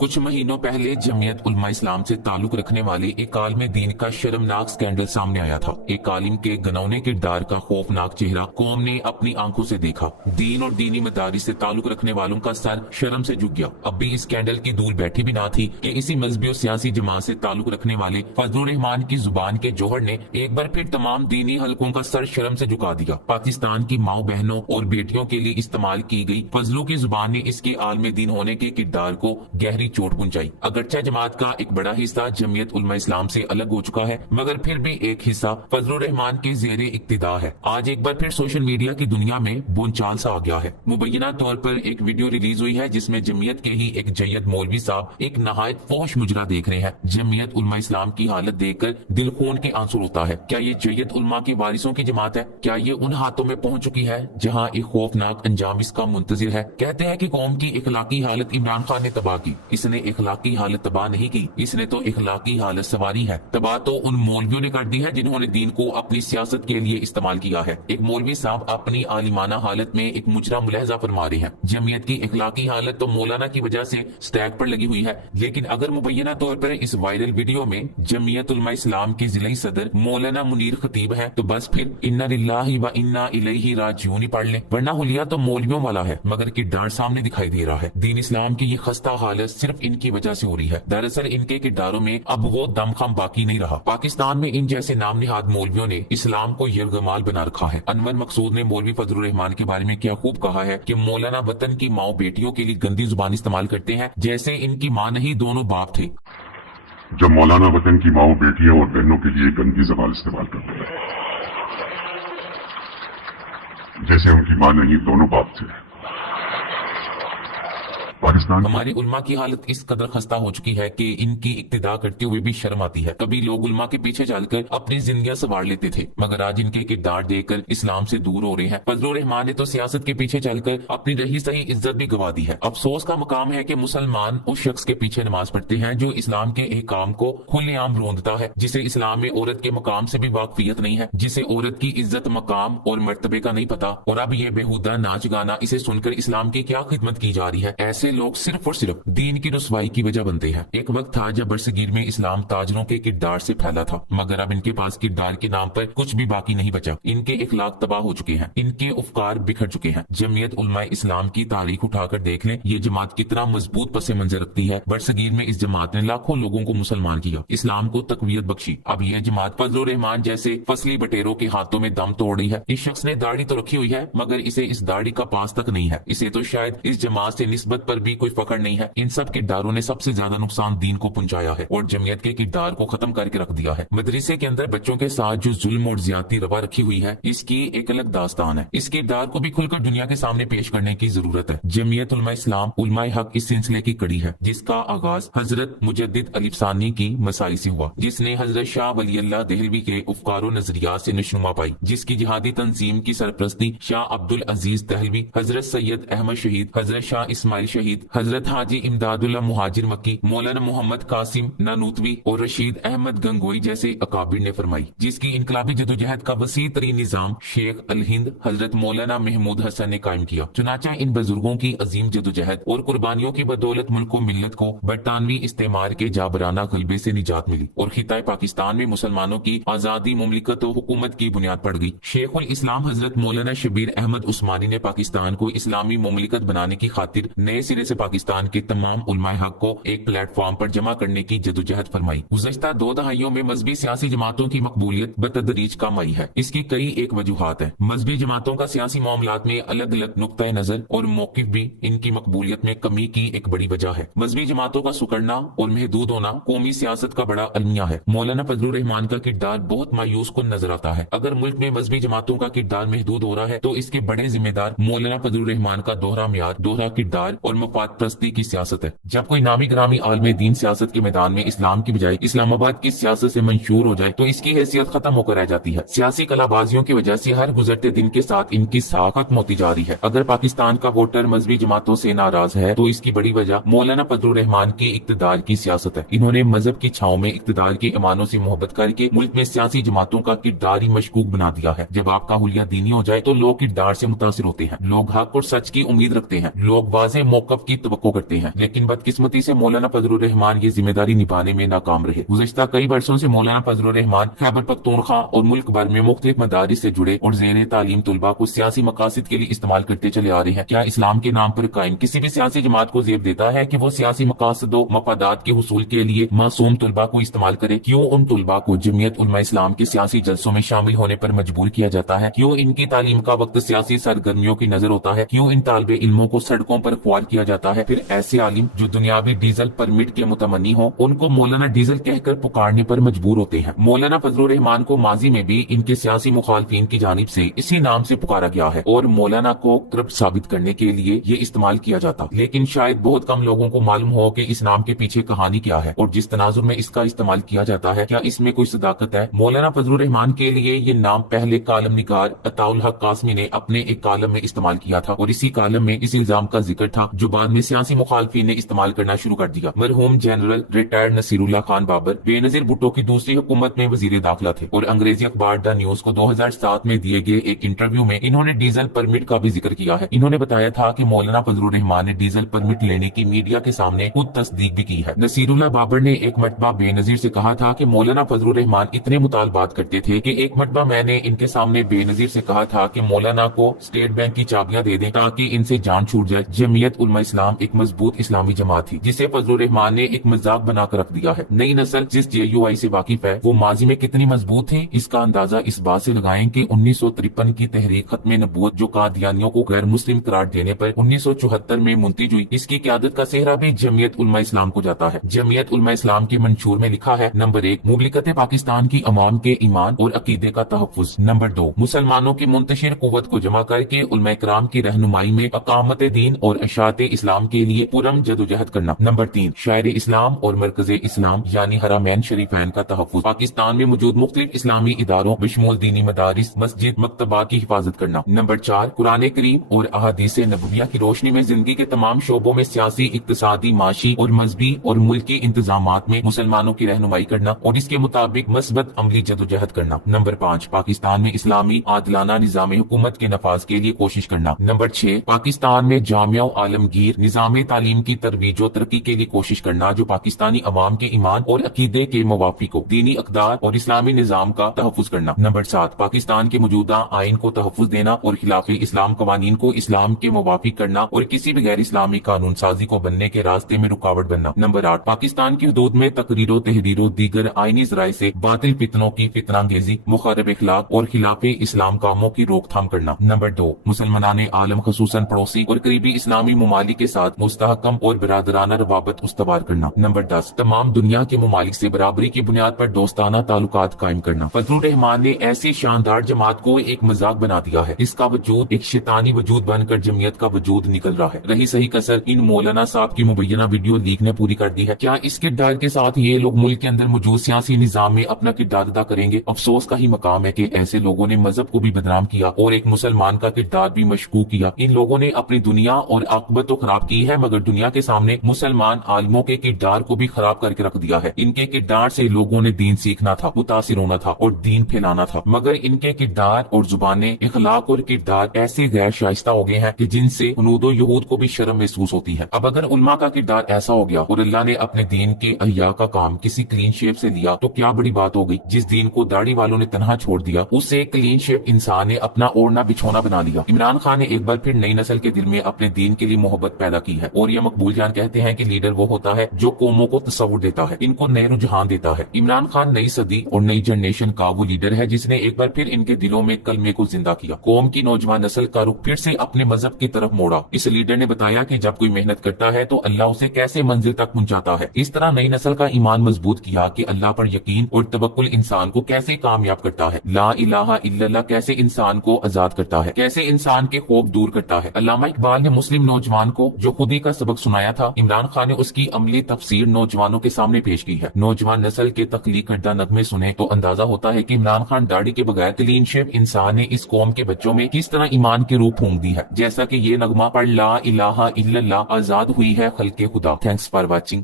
کچھ مہینوں پہلے جمعیت علماء اسلام سے تعلق رکھنے والے ایک عالم دین کا شرمناک سکینڈل سامنے آیا تھا۔ ایک عالم کے گنونے کردار کا خوفناک چہرہ قوم نے اپنی آنکھوں سے دیکھا۔ دین اور دینی مدارس سے تعلق رکھنے والوں کا سر شرم سے جھک گیا۔ اب بھی اس سکینڈل کی دھول بیٹھی بھی نہ تھی کہ اسی مذہبی اور سیاسی جماعت سے تعلق رکھنے والے فضل الرحمان کی زبان کے جوہر نے ایک بار پھر تمام دینی حلقوں کا سر شرم سے جھکا دیا۔ پاکستان کی ماؤں بہنوں اور بیٹیوں کے لیے استعمال کی گئی فضلوں کی زبان نے اس کے عالم دین ہونے کے کردار کو گہری چوٹ پہنچائی۔ اگرچہ جماعت کا ایک بڑا حصہ جمعیت علماء اسلام سے الگ ہو چکا ہے، مگر پھر بھی ایک حصہ فضل الرحمان کے زیر اقتداء ہے۔ آج ایک بار پھر سوشل میڈیا کی دنیا میں بونچال سا آ گیا ہے۔ مبینہ طور پر ایک ویڈیو ریلیز ہوئی ہے جس میں جمعیت کے ہی ایک جید مولوی صاحب ایک نہایت فحش مجرا دیکھ رہے ہیں۔ جمعیت علماء اسلام کی حالت دیکھ کر دل خون کے آنسو روتا ہے۔ کیا یہ جید علماء کے وارثوں کی جماعت ہے؟ کیا یہ ان ہاتھوں میں پہنچ چکی ہے جہاں ایک خوفناک انجام اس کا منتظر ہے؟ کہتے ہیں کہ قوم کی اخلاقی حالت عمران خان نے تباہ کی۔ اس نے اخلاقی حالت تباہ نہیں کی، اس نے تو اخلاقی حالت سواری ہے۔ تباہ تو ان مولویوں نے کر دی ہے جنہوں نے دین کو اپنی سیاست کے لیے استعمال کیا ہے۔ ایک مولوی صاحب اپنی عالمانہ حالت میں ایک مجرا ملاحظہ فرما رہے ہیں۔ جمعیت کی اخلاقی حالت تو مولانا کی وجہ سے سٹیک پر لگی ہوئی ہے، لیکن اگر مبینہ طور پر اس وائرل ویڈیو میں جمعیت علماء اسلام کے ضلعی صدر مولانا منیر خطیب ہے تو بس پھر انا للہ و انا الیہ راجعون ہی پڑھ لیں، ورنہ حلیہ تو مولویوں والا ہے مگر کردار سامنے دکھائی دے رہا ہے۔ دین اسلام کی یہ خستہ حالت صرف ان کی وجہ سے ہو رہی ہے۔ دراصل ان کے کرداروں میں اب وہ دم خم باقی نہیں رہا۔ پاکستان میں ان جیسے نام نہاد مولویوں نے اسلام کو یرغمال بنا رکھا ہے۔ انور مقصود نے مولوی فضل الرحمان کے بارے میں کیا خوب کہا ہے کہ مولانا وطن کی ماؤں بیٹیوں کے لیے گندی زبان استعمال کرتے ہیں جیسے ان کی ماں نہیں دونوں باپ تھے۔ جب مولانا وطن کی ماؤں بیٹیوں اور بہنوں کے لیے گندی زبان استعمال کرتے ہیں جیسے ان کی ماں نہیں دونوں باپ تھے۔ پاکستان ہماری علماء کی حالت اس قدر خستہ ہو چکی ہے کہ ان کی اقتداء کرتے ہوئے بھی شرم آتی ہے۔ کبھی لوگ علماء کے پیچھے چل کر اپنی زندگیاں سنوار لیتے تھے، مگر آج ان کے کردار دیکھ کر اسلام سے دور ہو رہے ہیں۔ فضل الرحمان نے تو سیاست کے پیچھے چل کر اپنی رہی سہی عزت بھی گوا دی ہے۔ افسوس کا مقام ہے کہ مسلمان اس شخص کے پیچھے نماز پڑھتے ہیں جو اسلام کے احکام کو کھلے عام روندتا ہے، جسے اسلام میں عورت کے مقام سے بھی واقفیت نہیں ہے، جسے عورت کی عزت مقام اور مرتبے کا نہیں پتا، اور اب یہ بےہودہ ناچ گانا اسے سن کر اسلام کی کیا خدمت کی جا رہی ہے۔ ایسے لوگ صرف اور صرف دین کی رسوائی کی وجہ بنتے ہیں۔ ایک وقت تھا جب برصغیر میں اسلام تاجروں کے کردار سے پھیلا تھا، مگر اب ان کے پاس کردار کے نام پر کچھ بھی باقی نہیں بچا۔ ان کے اخلاق تباہ ہو چکے ہیں، ان کے افکار بکھر چکے ہیں۔ جمعیت علماء اسلام کی تاریخ اٹھا کر دیکھ لیں، یہ جماعت کتنا مضبوط پس منظر رکھتی ہے۔ برصغیر میں اس جماعت نے لاکھوں لوگوں کو مسلمان کیا، اسلام کو تقویت بخشی۔ اب یہ جماعت فضل الرحمان جیسے فصلی بٹیروں کے ہاتھوں میں دم توڑ رہی ہے۔ اس شخص نے داڑھی تو رکھی ہوئی ہے مگر اسے اس داڑھی کا پاس تک نہیں ہے۔ اسے تو شاید اس جماعت سے نسبت پر بھی کوئی فخر نہیں ہے۔ ان سب کرداروں نے سب سے زیادہ نقصان دین کو پہنچایا ہے اور جمعیت کے کردار کو ختم کر کے رکھ دیا ہے۔ مدرسے کے اندر بچوں کے ساتھ جو ظلم اور زیادتی روا رکھی ہوئی ہے، اس کی ایک الگ داستان ہے۔ اس کردار کو بھی کھل کر دنیا کے سامنے پیش کرنے کی ضرورت ہے۔ جمعیت علماء اسلام علماء حق اس سلسلے کی کڑی ہے جس کا آغاز حضرت مجدد الف ثانی کی مسائی سے ہوا، جس نے حضرت شاہ ولی اللہ دہلوی کے افکار و نظریات سے نشوما پائی، جس کی جہادی تنظیم کی سرپرستی شاہ عبد العزیز دہلوی، حضرت سید احمد شہید، حضرت شاہ اسماعیل شہید، حضرت حاجی امداد اللہ مہاجر مکی، مولانا محمد قاسم نانوتوی اور رشید احمد گنگوئی جیسے اکابر نے فرمائی، جس کی انقلابی جدوجہد کا وسیع ترین نظام شیخ الہند حضرت مولانا محمود حسن نے قائم کیا۔ چنانچہ ان بزرگوں کی عظیم جدوجہد اور قربانیوں کی بدولت ملک و ملت کو برطانوی استعمار کے جابرانہ غلبے سے نجات ملی اور خطہ پاکستان میں مسلمانوں کی آزادی، مملکت و حکومت کی بنیاد پڑ گئی۔ شیخ الاسلام حضرت مولانا شبیر احمد عثمانی نے پاکستان کو اسلامی مملکت بنانے کی خاطر نئے سرے سے پاکستان کے تمام علماء حق کو ایک پلیٹ فارم پر جمع کرنے کی جدوجہد فرمائی۔ گزشتہ 2 دہائیوں میں مذہبی سیاسی جماعتوں کی مقبولیت بتدریج کم آئی ہے۔ اس کی کئی ایک وجوہات ہیں۔ مذہبی جماعتوں کا سیاسی معاملات میں الگ الگ نقطہ نظر اور موقف بھی ان کی مقبولیت میں کمی کی ایک بڑی وجہ ہے۔ مذہبی جماعتوں کا سکڑنا اور محدود ہونا قومی سیاست کا بڑا المیہ ہے۔ مولانا فضل الرحمان کا کردار بہت مایوس کن نظر آتا ہے۔ اگر ملک میں مذہبی جماعتوں کا کردار محدود ہو رہا ہے تو اس کے بڑے ذمہ دار مولانا فضل الرحمان کا دوہرا معیار، دوہرا کردار اور مفاد پرستی کی سیاست ہے۔ جب کوئی نامی گرامی عالم دین سیاست کے میدان میں اسلام کی بجائے اسلام آباد کی سیاست سے منشور ہو جائے تو اس کی حیثیت ختم ہو کر رہ جاتی ہے۔ سیاسی کلا بازیوں کی وجہ سے ہر گزرتے دن کے ساتھ ان کی ساکھ ختم ہوتی جا رہی ہے۔ اگر پاکستان کا ووٹر مذہبی جماعتوں سے ناراض ہے تو اس کی بڑی وجہ مولانا فضل الرحمان کی اقتدار کی سیاست ہے۔ انہوں نے مذہب کی چھاؤں میں اقتدار کے ایمانوں سے محبت کر کے ملک میں سیاسی جماعتوں کا کردار ہی مشکوک بنا دیا ہے۔ جب آپ کا حلیہ دینی ہو جائے تو لوگ کردار سے متاثر ہوتے ہیں، لوگ حق اور سچ کی امید رکھتے ہیں، لوگ واضح موقف موقف کی توقع کرتے ہیں، لیکن بدقسمتی سے مولانا فضل الرحمان یہ ذمہ داری نبھانے میں ناکام رہے۔ گزشتہ کئی برسوں سے مولانا فضل الرحمان خیبر پختونخوا اور ملک بھر میں مختلف مدارس سے جڑے اور زیر تعلیم طلباء کو سیاسی مقاصد کے لیے استعمال کرتے چلے آ رہے ہیں۔ کیا اسلام کے نام پر قائم کسی بھی سیاسی جماعت کو زیب دیتا ہے کہ وہ سیاسی مقاصد و مفادات کے حصول کے لیے معصوم طلباء کو استعمال کرے؟ کیوں ان طلباء کو جمعیت علماء اسلام کے سیاسی جلسوں میں شامل ہونے پر مجبور کیا جاتا ہے؟ کیوں ان کی تعلیم کا وقت سیاسی سرگرمیوں کی نظر ہوتا ہے؟ کیوں ان طالب علموں کو سڑکوں پر خوار کیا جاتا ہے؟ پھر ایسے عالم جو دنیاوی ڈیزل پرمٹ کے متمنی ہوں، ان کو مولانا ڈیزل کہہ کر پکارنے پر مجبور ہوتے ہیں۔ مولانا فضل الرحمان کو ماضی میں بھی ان کے سیاسی مخالفین کی جانب سے اسی نام سے پکارا گیا ہے اور مولانا کو کرپٹ ثابت کرنے کے لیے یہ استعمال کیا جاتا، لیکن شاید بہت کم لوگوں کو معلوم ہو کہ اس نام کے پیچھے کہانی کیا ہے اور جس تناظر میں اس کا استعمال کیا جاتا ہے، کیا اس میں کوئی صداقت ہے؟ مولانا فضل الرحمان کے لیے یہ نام پہلے کالم نگار عطاء الحق قاسمی نے اپنے ایک کالم میں استعمال کیا تھا اور اسی کالم میں اس الزام کا ذکر تھا جو بعد میں سیاسی مخالفین نے استعمال کرنا شروع کر دیا۔ مرحوم جنرل ریٹائرڈ نصیر اللہ خان بابر بے نظیر بھٹو کی دوسری حکومت میں وزیر داخلہ تھے اور انگریزی اخبار دا نیوز کو 2007 میں دیے گئے ایک انٹرویو میں انہوں نے ڈیزل پرمٹ کا بھی ذکر کیا ہے۔ انہوں نے بتایا تھا کہ مولانا فضل الرحمان نے ڈیزل پرمٹ لینے کی میڈیا کے سامنے خود تصدیق بھی کی ہے۔ نصیر اللہ بابر نے ایک مرتبہ بے نظیر سے کہا تھا کہ مولانا فضل الرحمان اتنے مطالبات کرتے تھے کہ ایک مرتبہ میں نے ان کے سامنے بے نظیر سے کہا تھا کہ مولانا کو اسٹیٹ بینک کی چابیاں دے دیں تاکہ ان سے جان چھوٹ جائے۔ جمعیت علماء اسلام ایک مضبوط اسلامی جماعت تھی جسے فضل الرحمان نے ایک مذاق بنا کر رکھ دیا ہے۔ نئی نسل جس JUI سے واقف ہے وہ ماضی میں کتنی مضبوط تھی اس کا اندازہ اس بات سے لگائیں کہ 1953 کی تحریک ختم نبوت جو قادیانیوں کو غیر مسلم قرار دینے پر 1974 میں منتج ہوئی، اس کی قیادت کا سہرا بھی جمعیت علماء اسلام کو جاتا ہے۔ جمعیت علماء اسلام کے منشور میں لکھا ہے: نمبر 1، مملکت پاکستان کی عوام کے ایمان اور عقیدے کا تحفظ۔ نمبر 2، مسلمانوں کی منتشر قوت کو جمع کر کے علماء کرام کی رہنمائی میں اقامت دین اور اشاعت اسلام کے لیے پرم جدوجہد کرنا۔ نمبر 3، شاعر اسلام اور مرکز اسلام یعنی حرمین شریفین کا تحفظ۔ پاکستان میں موجود مختلف اسلامی اداروں بشمول دینی مدارس، مسجد، مکتبات کی حفاظت کرنا۔ نمبر 4، قرآن کریم اور احادیث نبویہ کی روشنی میں زندگی کے تمام شعبوں میں سیاسی، اقتصادی، معاشی اور مذہبی اور ملکی انتظامات میں مسلمانوں کی رہنمائی کرنا اور اس کے مطابق مثبت عملی جدوجہد کرنا۔ نمبر 5، پاکستان میں اسلامی عادلانہ نظام حکومت کے نفاذ کے لیے کوشش کرنا۔ نمبر 6، پاکستان میں جامع و عالمگیر نظام تعلیم کی ترویج و ترقی کے لیے کوشش کرنا جو پاکستانی عوام کے ایمان اور عقیدے کے موافق ہو، دینی اقدار اور اسلامی نظام کا تحفظ کرنا۔ نمبر 7، پاکستان کے موجودہ آئین کو تحفظ دینا اور خلاف اسلام قوانین کو اسلام کے موافق کرنا اور کسی بھی غیر اسلامی قانون سازی کو بننے کے راستے میں رکاوٹ بننا۔ نمبر 8، پاکستان کی حدود میں تقریر و تحریر و دیگر آئینی ذرائع سے باطل فتنوں کی فتنہ انگیزی، مخرب اخلاق اور خلاف اسلام کاموں کی روک تھام کرنا۔ نمبر 2، مسلمانان عالم خصوصاً پڑوسی اور قریبی اسلامی ممالک کے ساتھ مستحکم اور برادرانہ روابط استوار کرنا۔ نمبر 10، تمام دنیا کے ممالک سے برابری کی بنیاد پر دوستانہ تعلقات قائم کرنا۔ فضل الرحمان نے ایسی شاندار جماعت کو ایک مذاق بنا دیا ہے، اس کا وجود ایک شیطانی وجود بن کر جمعیت کا وجود نکل رہا ہے۔ رہی صحیح کسر ان مولانا صاحب کی مبینہ ویڈیو لیک نے پوری کر دی ہے۔ کیا اس کردار کے ساتھ یہ لوگ ملک کے اندر موجود سیاسی نظام میں اپنا کردار ادا کریں گے؟ افسوس کا ہی مقام ہے کہ ایسے لوگوں نے مذہب کو بھی بدنام کیا اور ایک مسلمان کا کردار بھی مشکوک کیا۔ ان لوگوں نے اپنی دنیا اور عاقبت تو خراب کی ہے مگر دنیا کے سامنے مسلمان عالموں کے کردار کو بھی خراب کر کے رکھ دیا ہے۔ ان کے کردار سے لوگوں نے دین سیکھنا تھا، متاثر ہونا تھا اور دین پھیلانا تھا، مگر ان کے کردار اور زبانیں، اخلاق اور کردار ایسے غیر شائستہ ہو گئے ہیں کہ جن سے ہنود و یہود کو بھی شرم محسوس ہوتی ہے۔ اب اگر علماء کا کردار ایسا ہو گیا اور اللہ نے اپنے دین کے احیاء کا کام کسی کلین شیپ سے لیا تو کیا بڑی بات ہو گئی؟ جس دین کو داڑھی والوں نے تنہا چھوڑ دیا اسے کلین شیپ انسان نے اپنا اوڑھنا بچھونا بنا لیا۔ عمران خان نے ایک بار پھر نئی نسل کے دل میں اپنے دین کے لیے محبت پیدا کی ہے اور یہ مقبول جان کہتے ہیں کہ لیڈر وہ ہوتا ہے جو قوموں کو تصور دیتا ہے، ان کو نئے رجحان دیتا ہے۔ عمران خان نئی صدی اور نئی جنریشن کا وہ لیڈر ہے جس نے ایک بار پھر ان کے دلوں میں کلمے کو زندہ کیا، قوم کی نوجوان نسل کا رخ پھر سے اپنے مذہب کی طرف موڑا۔ اس لیڈر نے بتایا کہ جب کوئی محنت کرتا ہے تو اللہ اسے کیسے منزل تک پہنچاتا ہے، اس طرح نئی نسل کا ایمان مضبوط کیا کہ اللہ پر یقین اور توکل انسان کو کیسے کامیاب کرتا ہے، لا الہ الا اللہ کیسے انسان کو آزاد کرتا ہے، کیسے انسان کے خوف دور کرتا ہے۔ علامہ اقبال نے مسلم نوجوان کو جو خودی کا سبق سنایا تھا، عمران خان نے اس کی عملی تفسیر نوجوانوں کے سامنے پیش کی ہے۔ نوجوان نسل کے تخلیق کردہ نغمے سنے تو اندازہ ہوتا ہے کہ عمران خان داڑھی کے بغیر کلین شیپ انسان نے اس قوم کے بچوں میں کس طرح ایمان کی روح پھونک دی ہے، جیسا کہ یہ نغمہ پر لا الہ الا اللہ آزاد ہوئی ہے خلق خدا۔ Thanks for watching.